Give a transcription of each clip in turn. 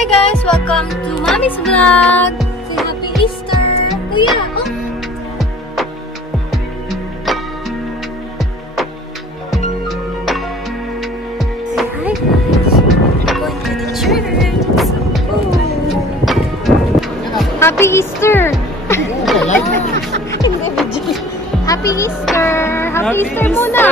Hi guys! Welcome to Mommy's Vlog! Say Happy Easter! Kuya! Oh! Say hi guys! We're going to the church! Oh. Happy Easter! Happy Easter! Happy Easter muna!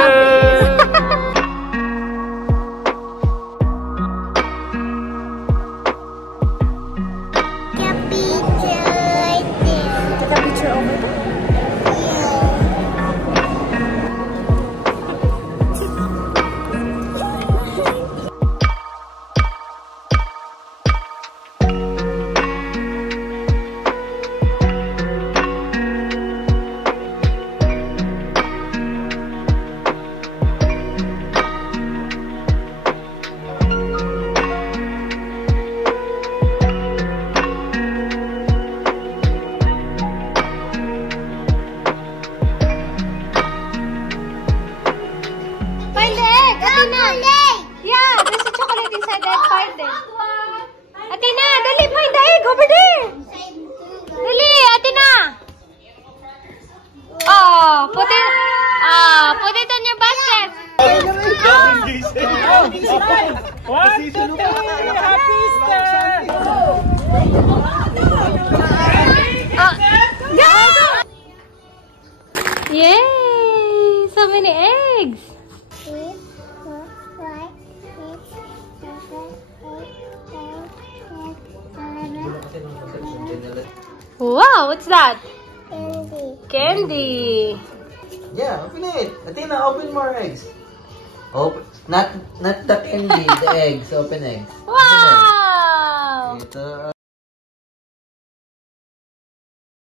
Athena, dali, find the egg over there. Dali, Athena. Oh, put it on your basket. What? Happy Easter! Yay! So many eggs. Wow, what's that? Candy. Yeah, open it. Athena, open more eggs. Open, not the candy, the eggs. Open eggs. Wow. Open eggs. Ito.